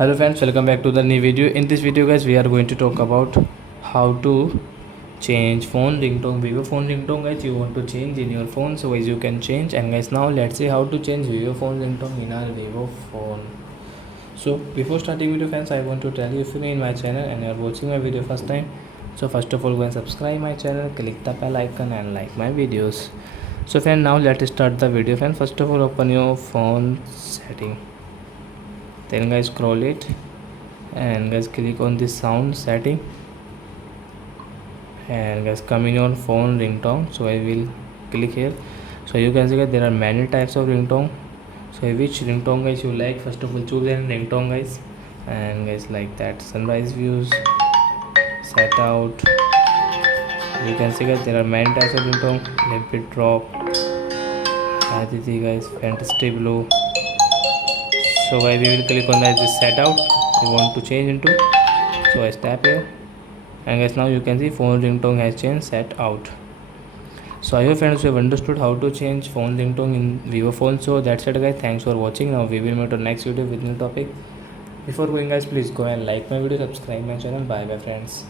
Hello friends, welcome back to the new video. In this video guys, we are going to talk about how to change phone ringtone, vivo phone ringtone guys. You want to change in your phone, so guys you can change. And guys, now let's see how to change vivo phone ringtone in our vivo phone. So before starting video friends, I want to tell you, if you're new in my channel and you're watching my video first time, so first of all go and subscribe my channel, click the bell icon and like my videos. So friend, now let's start the video friend. First of all, open your phone setting, then guys scroll it and guys click on this sound setting, and guys come in your phone ringtone. So I will click here. So you can see that there are many types of ringtone. So which ringtone guys you like, first of all choose any ringtone guys, and guys like that sunrise views, set out. You can see guys there are many types of ringtone, limpid drop, Aditi guys, fantasy blue. So guys we will click on this set out we want to change into. So I tap here, and guys now you can see phone ringtone has changed set out. So I hope friends you have understood how to change phone ringtone in vivo phone. So that's it guys, thanks for watching. Now we will meet on next video with new topic. Before going guys, please go and like my video, subscribe my channel. Bye bye friends.